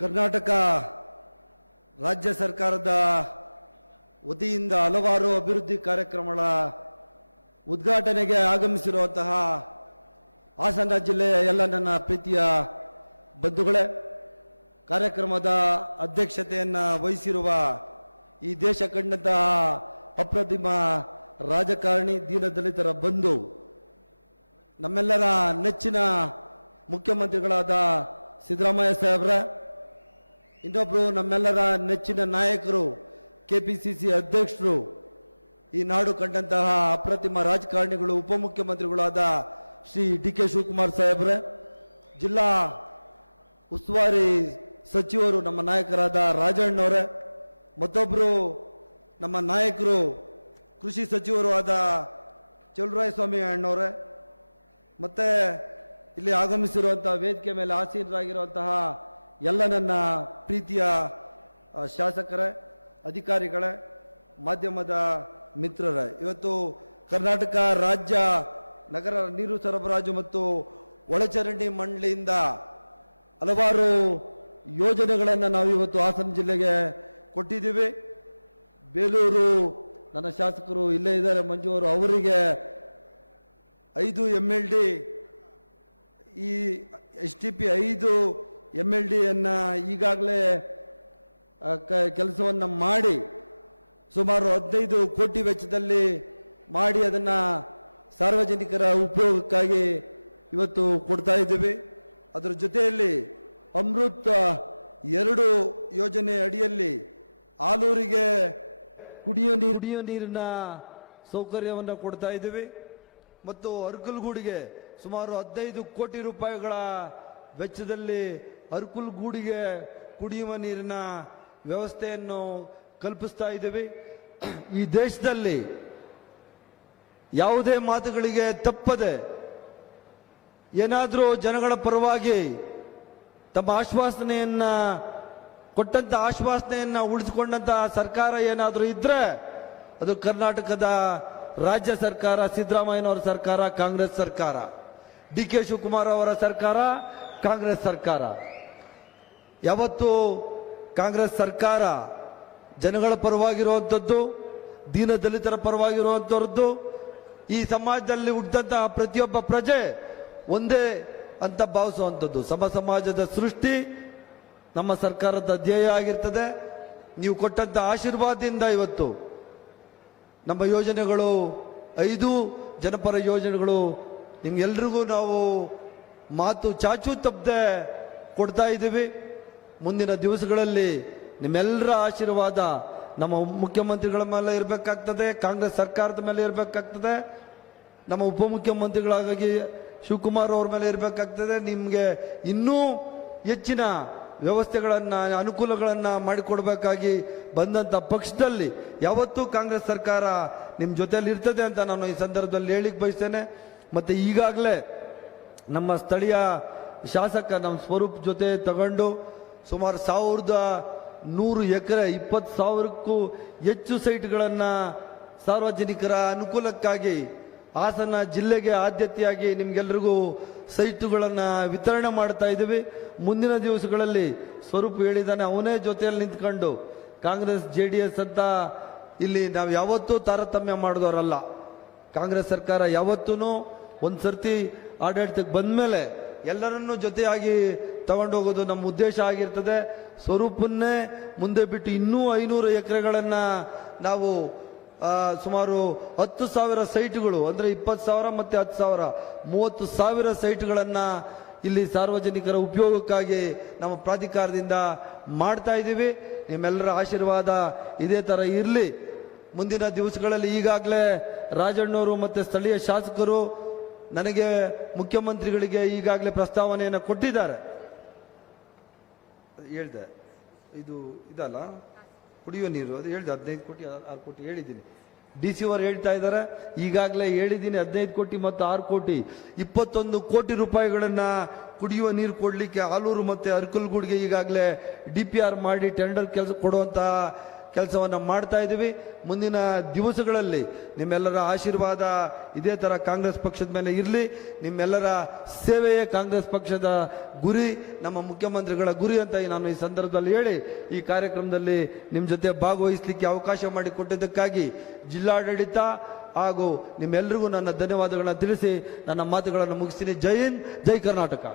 ಕರ್ನಾಟಕ ರಾಜ್ಯ ಸರ್ಕಾರದ ವತಿಯಿಂದ ಹಲವಾರು ಅಭಿವೃದ್ಧಿ ಕಾರ್ಯಕ್ರಮಗಳ ಉದ್ಘಾಟನೆಗೆ ಆಗಮಿಸಿರುವಂತಹ ಹಾಸನ ಜಿಲ್ಲೆಯ ಎಲ್ಲ ನನ್ನ ಪ್ರೀತಿಯ ಬಂಧುಗಳೇ, ಕಾರ್ಯಕ್ರಮದ ಅಧ್ಯಕ್ಷತೆಯನ್ನು ವಹಿಸಿರುವ ಈ ದೇಶ ಕಂಡಂತಹ ಅಪ್ರತಿಮ ರಾಜಕಾರಣಿ, ದೀನದಲಿತರ ಬಂಧು, ನಮ್ಮೆಲ್ಲರ ನೆಚ್ಚಿನ ಮುಖ್ಯಮಂತ್ರಿಗಳಾದ ಸಿದ್ದರಾಮಯ್ಯ ಸಾಹೇಬ್ರ, ಇನ್ನೊಬ್ಬರು ನಮ್ಮೆಲ್ಲರ ನೆಚ್ಚಿನ ನಾಯಕರು, ಕೆಪಿಸಿಸಿ ಅಧ್ಯಕ್ಷರು, ಈ ನಾಡು ಕಂಡಂತಹ ಅಪ್ರತಿಮ ರಾಜಕಾರಣಿಗಳು, ಉಪಮುಖ್ಯಮಂತ್ರಿಗಳಾದ ಶ್ರೀ ಡಿ ಕೆ ಶಿವಕುಮಾರ್ ಸಾಹೇಬ್ರೆ, ಜಿಲ್ಲಾ ಉಸ್ತುವಾರಿ ಸಚಿವರು ನಮ್ಮ ನಾಯಕರಾದ ರಾಜಣ್ಣವರೇ, ಮತ್ತೊಬ್ಬರು ನಮ್ಮ ನಾಯಕರು ಕೃಷಿ ಸಚಿವರು ಆದ ಚಲುವರಾಯಸ್ವಾಮಿ ಅಣ್ಣವರೇ, ಮತ್ತೆ ಇಲ್ಲಿ ಆಗಮಿಸಿರುವಂತಹ ವೇದಿಕೆ ಮೇಲೆ ಆಸೀನರಾಗಿರುವಂತಹ ಎಲ್ಲ ನನ್ನ ಪ್ರೀತಿಯ ಶಾಸಕರೇ, ಅಧಿಕಾರಿಗಳೇ, ಮಾಧ್ಯಮದ ಮಿತ್ರರೇ, ಇವತ್ತು ಕರ್ನಾಟಕ ರಾಜ್ಯ ನಗರ ನೀರು ಸರಬರಾಜು ಮತ್ತು ಒಳಚರಂಡಿ ಮಂಡಳಿಯಿಂದ ಹಲವಾರು ಯೋಜನೆಗಳನ್ನು ನಾವು ಇವತ್ತು ಹಾಸನ ಜಿಲ್ಲೆಗೆ ಕೊಟ್ಟಿದ್ದೀವಿ. ಬೇಲೂರು ನನ್ನ ಶಾಸಕರು ಇಲ್ಲೇ ಇದ್ದಾರೆ, ಮಂಜು ಅವರು, ಅವರಿಗೆ 5 MLD, ಈ STP 5 MLDಯನ್ನು ಈಗಾಗಲೇ ಕೆಲಸವನ್ನು ಮಾಡಿ ಸುಮಾರು 15 ಕೋಟಿ ವೆಚ್ಚದಲ್ಲಿ ಮಾಡಿ ಅದನ್ನು ಸಾರ್ವಜನಿಕರ ಉಪಯೋಗಕ್ಕಾಗಿ ಇವತ್ತು ಕೊಡ್ತಾ ಇದ್ದೀವಿ. ಅದರ ಜೊತೆಯಲ್ಲಿ ಅಮೃತ್ 2 ಯೋಜನೆ ಅಡಿಯಲ್ಲಿ ಆಲೂರಿಗೆ ಕುಡಿಯೋ ನೀರಿನ ಸೌಕರ್ಯವನ್ನು ಕೊಡ್ತಾ ಇದ್ದೀವಿ. ಮತ್ತು ಅರ್ಕಲ್ಗೂಡಿಗೆ ಸುಮಾರು 15 ಕೋಟಿ ರೂಪಾಯಿಗಳ ವೆಚ್ಚದಲ್ಲಿ ಅರ್ಕಲ್ಗೂಡಿಗೆ ಕುಡಿಯುವ ನೀರಿನ ವ್ಯವಸ್ಥೆಯನ್ನು ಕಲ್ಪಿಸ್ತಾ ಇದ್ದೀವಿ. ಈ ದೇಶದಲ್ಲಿ ಯಾವುದೇ ಮಾತುಗಳಿಗೆ ತಪ್ಪದೆ ಏನಾದರೂ ಜನಗಳ ಪರವಾಗಿ ತಮ್ಮ ಆಶ್ವಾಸನೆಯನ್ನ ಕೊಟ್ಟಂತ ಆಶ್ವಾಸನೆಯನ್ನ ಉಳಿಸಿಕೊಂಡಂತಹ ಸರ್ಕಾರ ಏನಾದರೂ ಇದ್ರೆ ಅದು ಕರ್ನಾಟಕದ ರಾಜ್ಯ ಸರ್ಕಾರ, ಸಿದ್ದರಾಮಯ್ಯನವರ ಸರ್ಕಾರ, ಕಾಂಗ್ರೆಸ್ ಸರ್ಕಾರ, ಡಿ ಕೆ ಶಿವಕುಮಾರ್ ಅವರ ಸರ್ಕಾರ, ಕಾಂಗ್ರೆಸ್ ಸರ್ಕಾರ. ಯಾವತ್ತು ಕಾಂಗ್ರೆಸ್ ಸರ್ಕಾರ ಜನಗಳ ಪರವಾಗಿರುವಂಥದ್ದು, ದೀನ ದಲಿತರ ಪರವಾಗಿರುವಂಥದ್ದು, ಈ ಸಮಾಜದಲ್ಲಿ ಹುಟ್ಟಿದಂತಹ ಪ್ರತಿಯೊಬ್ಬ ಪ್ರಜೆ ಒಂದೇ ಅಂತ ಭಾವಿಸುವಂಥದ್ದು, ಸಮ ಸಮಾಜದ ಸೃಷ್ಟಿ ನಮ್ಮ ಸರ್ಕಾರದ ಧ್ಯೇಯ ಆಗಿರ್ತದೆ. ನೀವು ಕೊಟ್ಟಂತ ಆಶೀರ್ವಾದದಿಂದ ಇವತ್ತು ನಮ್ಮ ಯೋಜನೆಗಳು 5 ಜನಪರ ಯೋಜನೆಗಳು ನಿಮ್ಗೆಲ್ರಿಗೂ ನಾವು ಮಾತು ಚಾಚೂ ತಪ್ಪದೆ ಕೊಡ್ತಾ ಇದ್ದೀವಿ. ಮುಂದಿನ ದಿವಸಗಳಲ್ಲಿ ನಿಮ್ಮೆಲ್ಲರ ಆಶೀರ್ವಾದ ನಮ್ಮ ಮುಖ್ಯಮಂತ್ರಿಗಳ ಮೇಲೆ ಇರಬೇಕಾಗ್ತದೆ, ಕಾಂಗ್ರೆಸ್ ಸರ್ಕಾರದ ಮೇಲೆ ಇರಬೇಕಾಗ್ತದೆ, ನಮ್ಮ ಉಪಮುಖ್ಯಮಂತ್ರಿಗಳಾಗಿ ಶಿವಕುಮಾರ್ ಅವ್ರ ಮೇಲೆ ಇರಬೇಕಾಗ್ತದೆ. ನಿಮಗೆ ಇನ್ನೂ ಹೆಚ್ಚಿನ ವ್ಯವಸ್ಥೆಗಳನ್ನು, ಅನುಕೂಲಗಳನ್ನು ಮಾಡಿಕೊಡ್ಬೇಕಾಗಿ ಬಂದಂಥ ಪಕ್ಷದಲ್ಲಿ ಯಾವತ್ತೂ ಕಾಂಗ್ರೆಸ್ ಸರ್ಕಾರ ನಿಮ್ಮ ಜೊತೆಯಲ್ಲಿ ಇರ್ತದೆ ಅಂತ ನಾನು ಈ ಸಂದರ್ಭದಲ್ಲಿ ಹೇಳಿಕ್ಕೆ ಬಯಸ್ತೇನೆ. ಮತ್ತು ಈಗಾಗಲೇ ನಮ್ಮ ಸ್ಥಳೀಯ ಶಾಸಕ ನಮ್ಮ ಸ್ವರೂಪ್ ಜೊತೆ ತಗೊಂಡು ಸುಮಾರು 1100 ಎಕರೆ 20,000ಕ್ಕೂ ಹೆಚ್ಚು ಸೈಟ್ಗಳನ್ನು ಸಾರ್ವಜನಿಕರ ಅನುಕೂಲಕ್ಕಾಗಿ ಹಾಸನ ಜಿಲ್ಲೆಗೆ ಆದ್ಯತೆಯಾಗಿ ನಿಮ್ಗೆಲ್ರಿಗೂ ಸೈಟುಗಳನ್ನು ವಿತರಣೆ ಮಾಡ್ತಾ ಇದ್ದೀವಿ. ಮುಂದಿನ ದಿವಸಗಳಲ್ಲಿ ಸ್ವರೂಪ್ ಹೇಳಿದಾನೆ, ಅವನೇ ಜೊತೆಯಲ್ಲಿ ನಿಂತ್ಕೊಂಡು ಕಾಂಗ್ರೆಸ್ JDS ಅಂತ ಇಲ್ಲಿ ನಾವು ಯಾವತ್ತೂ ತಾರತಮ್ಯ ಮಾಡಿದವರಲ್ಲ. ಕಾಂಗ್ರೆಸ್ ಸರ್ಕಾರ ಯಾವತ್ತೂ ಒಂದು ಸರ್ತಿ ಆಡಳಿತಕ್ಕೆ ಬಂದ ಮೇಲೆ ಎಲ್ಲರನ್ನೂ ಜೊತೆಯಾಗಿ ತಗೊಂಡೋಗೋದು ನಮ್ಮ ಉದ್ದೇಶ ಆಗಿರ್ತದೆ. ಸ್ವರೂಪನ್ನೇ ಮುಂದೆ ಬಿಟ್ಟು ಇನ್ನೂ 500 ಎಕರೆಗಳನ್ನು ನಾವು ಸುಮಾರು 10,000 ಸೈಟ್ಗಳು, ಅಂದರೆ 20,000 ಮತ್ತು 10,000 30,000 ಸೈಟ್ಗಳನ್ನು ಇಲ್ಲಿ ಸಾರ್ವಜನಿಕರ ಉಪಯೋಗಕ್ಕಾಗಿ ನಮ್ಮ ಪ್ರಾಧಿಕಾರದಿಂದ ಮಾಡ್ತಾ ಇದ್ದೀವಿ. ನಿಮ್ಮೆಲ್ಲರ ಆಶೀರ್ವಾದ ಇದೇ ಥರ ಇರಲಿ. ಮುಂದಿನ ದಿವಸಗಳಲ್ಲಿ ಈಗಾಗಲೇ ರಾಜಣ್ಣವರು ಮತ್ತು ಸ್ಥಳೀಯ ಶಾಸಕರು ನನಗೆ ಮುಖ್ಯಮಂತ್ರಿಗಳಿಗೆ ಈಗಾಗಲೇ ಪ್ರಸ್ತಾವನೆಯನ್ನು ಕೊಟ್ಟಿದ್ದಾರೆ. ಹೇಳ್ದೆ ಇದು ಇದಲ್ಲ ಕುಡಿಯುವ ನೀರು, ಅದು ಹೇಳಿದೆ 15 ಕೋಟಿ 6 ಕೋಟಿ ಹೇಳಿದ್ದೀನಿ. DC ಅವರು ಹೇಳ್ತಾ ಇದ್ದಾರೆ, ಈಗಾಗಲೇ ಹೇಳಿದ್ದೀನಿ 15 ಕೋಟಿ ಮತ್ತು 6 ಕೋಟಿ 21 ಕೋಟಿ ರೂಪಾಯಿಗಳನ್ನು ಕುಡಿಯುವ ನೀರು ಕೊಡಲಿಕ್ಕೆ ಆಲೂರು ಮತ್ತು ಅರ್ಕಲ್ಗೂಡಿಗೆ ಈಗಾಗಲೇ DPR ಮಾಡಿ ಟೆಂಡರ್ ಕೆಲಸ ಕೊಡುವಂತಹ ಕೆಲಸವನ್ನು ಮಾಡ್ತಾ ಇದ್ದೀವಿ. ಮುಂದಿನ ದಿವಸಗಳಲ್ಲಿ ನಿಮ್ಮೆಲ್ಲರ ಆಶೀರ್ವಾದ ಇದೇ ಥರ ಕಾಂಗ್ರೆಸ್ ಪಕ್ಷದ ಮೇಲೆ ಇರಲಿ. ನಿಮ್ಮೆಲ್ಲರ ಸೇವೆಯೇ ಕಾಂಗ್ರೆಸ್ ಪಕ್ಷದ ಗುರಿ, ನಮ್ಮ ಮುಖ್ಯಮಂತ್ರಿಗಳ ಗುರಿ ಅಂತ ನಾನು ಈ ಸಂದರ್ಭದಲ್ಲಿ ಹೇಳಿ ಈ ಕಾರ್ಯಕ್ರಮದಲ್ಲಿ ನಿಮ್ಮ ಜೊತೆ ಭಾಗವಹಿಸಲಿಕ್ಕೆ ಅವಕಾಶ ಮಾಡಿಕೊಟ್ಟಿದ್ದಕ್ಕಾಗಿ ಜಿಲ್ಲಾಡಳಿತ ಹಾಗೂ ನಿಮ್ಮೆಲ್ಲರಿಗೂ ನನ್ನ ಧನ್ಯವಾದಗಳನ್ನ ತಿಳಿಸಿ ನನ್ನ ಮಾತುಗಳನ್ನು ಮುಗಿಸ್ತೀನಿ. ಜೈ ಹಿಂದ್, ಜೈ ಕರ್ನಾಟಕ.